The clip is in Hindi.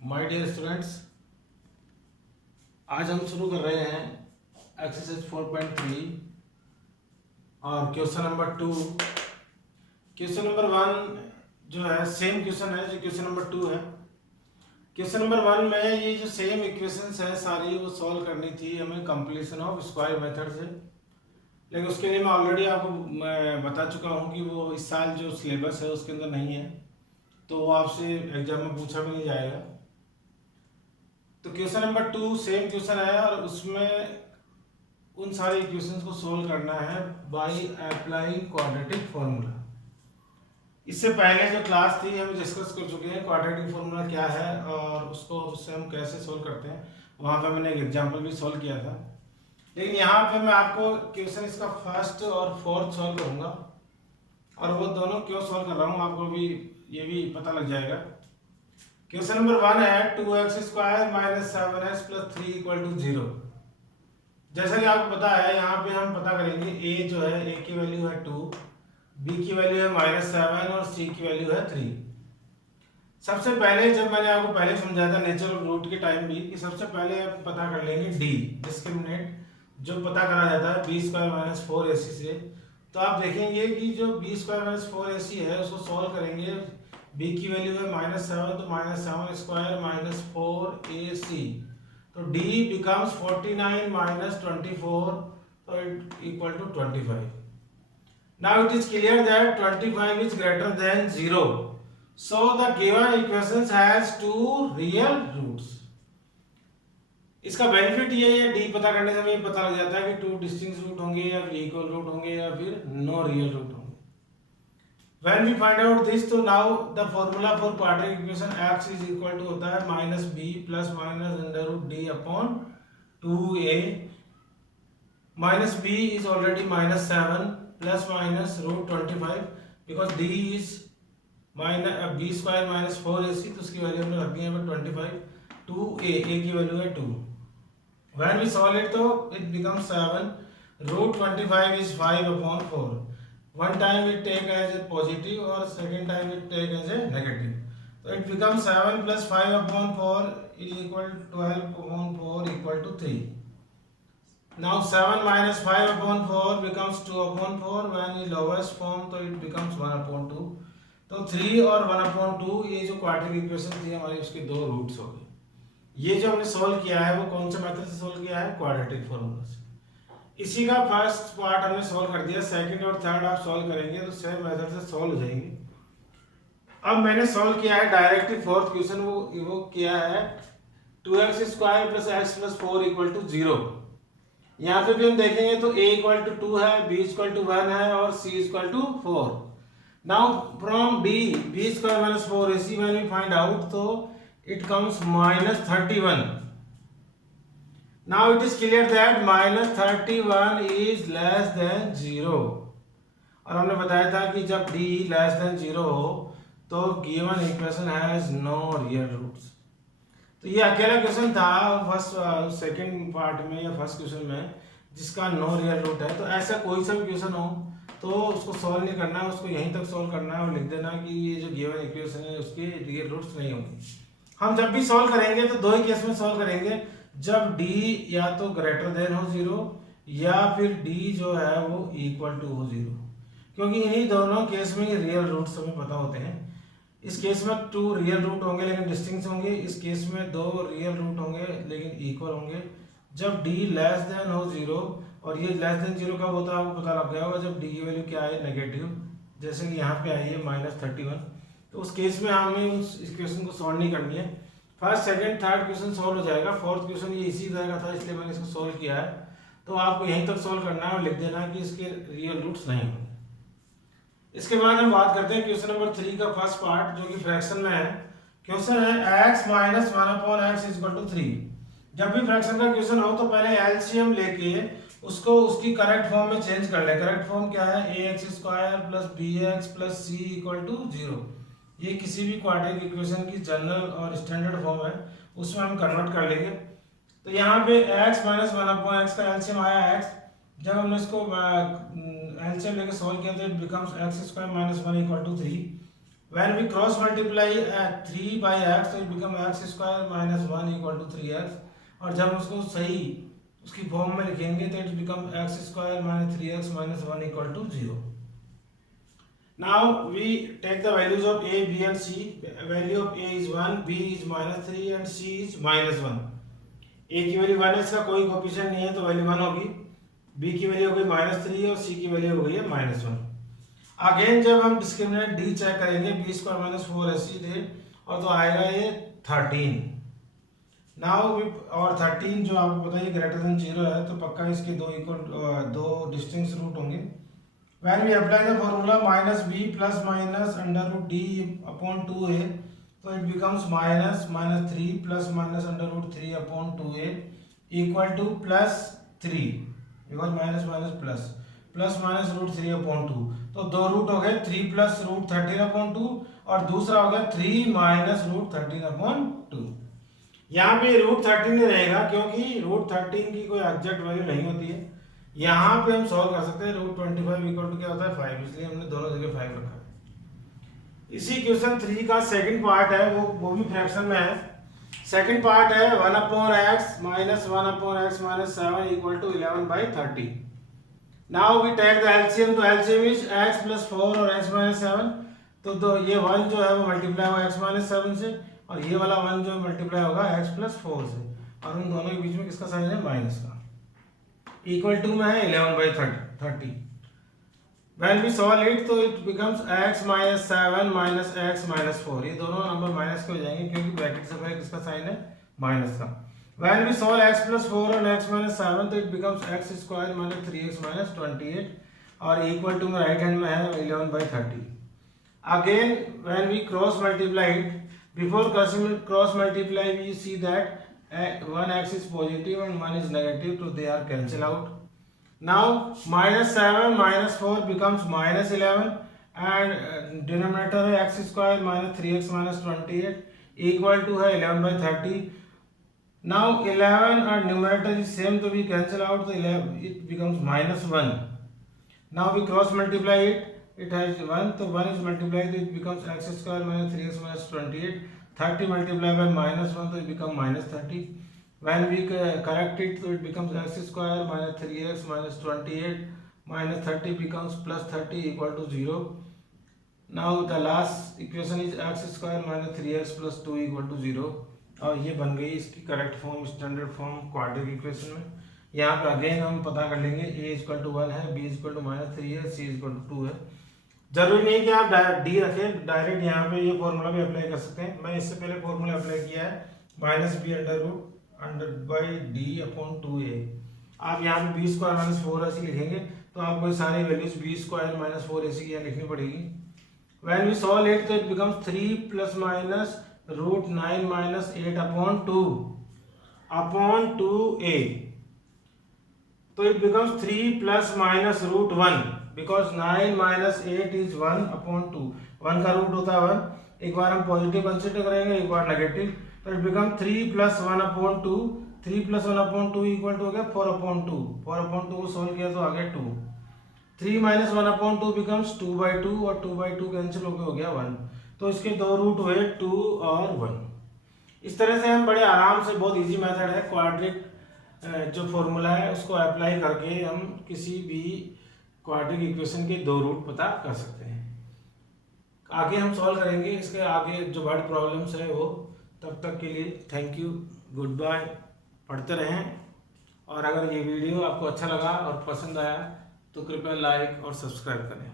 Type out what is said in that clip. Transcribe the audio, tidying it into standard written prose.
माय डियर स्टूडेंट्स, आज हम शुरू कर रहे हैं एक्सरसाइज 4.3 और क्वेश्चन नंबर 2। क्वेश्चन नंबर 1 जो है सेम क्वेश्चन है जो क्वेश्चन नंबर 2 है। क्वेश्चन नंबर 1 में ये जो सेम इक्वेशंस है सारी वो सॉल्व करनी थी हमें कंप्लीशन ऑफ स्क्वायर मेथड से, लेकिन उसके लिए मैं ऑलरेडी आपको बता चुका हूँ कि वो इस साल जो सिलेबस है उसके अंदर नहीं है, तो वो आपसे एग्जाम में पूछा भी नहीं जाएगा। तो क्वेश्चन नंबर 2 सेम क्वेश्चन है और उसमें उन सारे इक्वेशंस को सोल्व करना है बाय अप्लाइंग क्वाड्रेटिक फॉर्मूला। इससे पहले जो क्लास थी हम डिस्कस कर चुके हैं क्वाड्रेटिक फॉर्मूला क्या है और उससे हम कैसे सोल्व करते हैं। वहाँ पे मैंने एक एग्जांपल भी सोल्व किया था, लेकिन यहाँ पे मैं आपको क्वेश्चन इसका फर्स्ट और फोर्थ सोल्व करूँगा और वो दोनों क्यों सोल्व कर रहा हूँ आपको भी ये भी पता लग जाएगा। क्वेश्चन नंबर 1 है 2x² - 7x + 3 = 0। जैसा कि आपको पता है यहाँ पे हम पता करेंगे a जो है a की वैल्यू है 2, b की वैल्यू है -7 और c की वैल्यू है 3। सबसे पहले जब मैंने आपको पहले समझाया था नेचुरल रूट के टाइम भी कि सबसे पहले आप पता कर लेंगे d डिस्क्रिमिनेंट जो पता करा जाता है b² - 4ac से। तो आप देखेंगे कि जो b² - 4ac है उसको सॉल्व करेंगे। b की वैल्यू है -7 तो -7² - 4ac, तो d becomes 49 - 24, so it equal to 25. Now it is clear that 25 is greater than 0, so the given equation has two real roots. इसका बेनिफिट ये है d पता करने से हमें पता लग जाता है कि 2 डिस्टिंक्ट रूट होंगे या फिर इक्वल रूट होंगे या फिर नो रियल रूट होंगे। When we find out this, तो now the formula for quadratic equation x is equal to होता है -b + -√d upon 2a। -b is already -7 ± √25 because d is b² - 4ac, तो उसकी वैल्यू हमने रख दी है 25। 2a की वैल्यू है 2। When we solve it तो it becomes 7, √25 is 5/4। One time it take as a positive और second time it take as a negative, so it becomes 7 + 5/4 is equal to 12/4 equal to 3. Now 7 - 5/4 becomes 2/4 when in lowest form, तो it becomes 1/2। तो 3 और 1/2 ये जो क्वाड्रेटिक इक्वेशन थी हमारी उसके दो रूट्स हो गए। ये जो हमने सोल्व किया है वो कौन से मेथड से सोल्व किया है? क्वाड्रेटिक फॉर्मूला से। इसी का फर्स्ट पार्ट हमने सॉल्व कर दिया, सेकंड और थर्ड आप सॉल्व करेंगे तो सेम मेथड से सॉल्व हो जाएंगे। अब मैंने सॉल्व किया है डायरेक्टली फोर्थ क्वेश्चन, वो किया है 2x² + x + 4 = 0। यहाँ पे भी हम देखेंगे तो a = 2 है, b = 1 है और c = 4। Now from d b² - 4ac when we find out तो it comes -31। Now it is clear that -31 is less than 0। और हमने बताया था कि जब d less than 0 हो तो given equation has no real roots। तो ये अकेला क्वेश्चन था फर्स्ट सेकंड पार्ट में या फर्स्ट क्वेश्चन में जिसका नो रियल रूट है। तो ऐसा कोई सा भी क्वेश्चन हो तो उसको सॉल्व नहीं करना है, उसको यहीं तक सॉल्व करना है और लिख देना कि ये जो गिवन इक्वेशन है उसके रियल रूट्स नहीं होंगे। हम जब भी सॉल्व करेंगे तो दो ही केस में सॉल्व करेंगे, जब d या तो ग्रेटर देन हो 0 या फिर d जो है वो इक्वल टू हो 0, क्योंकि इन्हीं दोनों केस में रियल रूट्स हमें पता होते हैं। इस केस में 2 रियल रूट होंगे लेकिन डिस्टिंक्ट होंगे, इस केस में 2 रियल रूट होंगे लेकिन इक्वल होंगे। जब d लेस देन हो 0, और ये लेस देन 0 कब होता है आपको पता लग गया होगा जब d की वैल्यू क्या है नेगेटिव, जैसे कि यहाँ पे आई है -31। तो उस केस में हमें उस इक्वेशन को सॉल्व नहीं करनी है। First second third question solve हो जाएगा, फोर्थ क्वेश्चन ये इसी तरह का था इसलिए मैंने इसको सॉल्व किया है। तो आपको यहीं तक सॉल्व करना है और लिख देना है कि इसके रियल रूट्स नहीं होंगे। इसके बाद हम बात करते हैं क्वेश्चन नंबर 3 का फर्स्ट पार्ट जो कि फ्रैक्शन में है। क्वेश्चन है x - 1/x = 3। जब भी फ्रैक्शन का क्वेश्चन हो तो पहले एलसीएम लेके उसको उसकी करेक्ट फॉर्म में चेंज कर ले। करेक्ट फॉर्म क्या है? ax² + bx + c = 0। ये किसी भी क्वाड्रेटिक इक्वेशन की जनरल और स्टैंडर्ड फॉर्म है, उसमें हम कन्वर्ट कर लेंगे। तो यहाँ पे x - 1/x का एलसीएम आया x। जब हमने इसको एलसीएम लेके सॉल्व किया तो it becomes x² - 1 = 3। When we cross multiply 3 by x, so it become x square minus 1 equal to 3x. और जब उसको सही उसकी फॉर्म में लिखेंगे तो it become x square minus 3x minus 1 equal to 0. Now we take the values of a, b and c. Value of a is 1, b is minus 3 and c is minus 1. a की वैल्यू 1 है, इसका कोई कोएफिशिएंट नहीं है तो वैल्यू 1 होगी. b की वैल्यू हो गई माइनस 3 और c की वैल्यू हो गई है माइनस 1. अगेन जब हम डिस्क्रिमिनेंट d चेक करेंगे b स्क्वायर माइनस 4ac थे और तो आएगा ये 13. नाउ और 13 जो आपको पता है ग्रेटर देन 0 है तो पक्का इसके दो डिस्टिंक्ट रूट होंगे. When we apply the formula minus b plus minus under root d upon 2a तो it becomes minus 3 plus minus under root 3 upon 2a equal to plus 3 because minus minus plus minus root 3 upon 2. तो दो रूट हो गए 3 प्लस रूट 13 अपॉन 2 और दूसरा हो गया 3 माइनस रूट 13 अपॉन 2. यहाँ पे रूट 13 रहेगा क्योंकि रूट 13 की कोई एग्जैक्ट वैल्यू नहीं होती है. यहाँ पे हम सॉल्व कर सकते हैं. रूट 25 इक्वल टू क्या होता है 5, इसलिए हमने दोनों जगह 5 रखा है. इसी क्वेश्चन 3 का सेकंड पार्ट है, वो भी फ्रैक्शन में है. सेकंड पार्ट है 1 upon x minus 1 upon x minus 7 equal to 11/30. Now we take the LCM. तो एलसीएम इज x प्लस 4 और x माइनस 7. तो ये 1 जो है वो मल्टीप्लाई होगा x माइनस 7 से और ये वाला 1 जो मल्टीप्लाई होगा x प्लस 4 से और उन दोनों के बीच में किसका साइन है माइनस का. इक्वल टू में है 11/30. When we solve it तो it becomes x minus 7 minus x minus 4. ये दोनों नंबर माइनस के हो जाएंगे क्योंकि ब्रैकेट से पहले किसका साइन है माइनस का. When we solve x plus 4 and x minus 7 तो it becomes x square minus 3x minus 28 और इक्वल टू में राइट हैंड में है 11/30. Again when we cross multiply it, before cross multiply we see that one x is positive and one is negative, so they are cancel out. Now minus 7 minus 4 becomes minus 11 and denominator है x square minus 3x minus 28 equal to है 11/30. Now 11 and numerator is same, so we cancel out the 11, it becomes minus 1. Now we cross multiply it, it has 1, so 1 is multiplied, so it becomes x square minus 3x minus 28. 30 multiplied by minus 1, so it becomes minus 30. When we correct it, so it becomes x square minus 3x minus 28 minus 30 becomes plus 30 equal to 0. Now the last equation is x square minus 3x plus 2 equal to 0. और ये बन गई इसकी correct form standard form quadratic equation में. यहाँ पे अगेन हम पता कर लेंगे a इक्वल टू 1 है, b इक्वल टू माइनस 3 है, c इक्वल टू 2 है. जरूरी नहीं कि आप d रखें, डायरेक्ट यहाँ पे ये फॉर्मूला भी अप्लाई कर सकते हैं. मैंने इससे पहले फॉर्मूला अप्लाई किया है minus be under by D upon 2a. आप यहाँ पे बी स्क्वायर माइनस 4ac लिखेंगे तो आपको ये सारी values B square minus 4ac यहाँ लिखनी पड़ेगी. व्हेन वी सॉल्व इट तो it becomes 3 plus minus root 9 minus 8 upon 2a. तो it becomes 3 plus minus root 1 because 9 minus 8 is 1 upon 2. 1 का रूट होता है 1. एक बार हम पॉजिटिव कंसिडर करेंगे, एक बार नेगेटिव. तो it become 3 plus 1 upon 2. 3 plus 1 upon 2 equal to हो गया 4 अपॉन 2. 4 अपॉन 2 को सोल्व किया तो आ गया 2. 3 माइनस 1 अपॉन 2 बिकम्स 2/2 और 2/2 कैंसिल हो गया 1. तो इसके दो रूट हुए 2 और 1. इस तरह से हम बड़े आराम से, बहुत इजी मेथड है, क्वाड्रेटिक जो फॉर्मूला है उसको अप्लाई करके हम किसी भी क्वाड्रेटिक इक्वेशन के दो रूट पता कर सकते हैं. आगे हम सॉल्व करेंगे इसके आगे जो वर्ड प्रॉब्लम्स है वो. तब तक के लिए थैंक यू, गुड बाय. पढ़ते रहें और अगर ये वीडियो आपको अच्छा लगा और पसंद आया तो कृपया लाइक और सब्सक्राइब करें.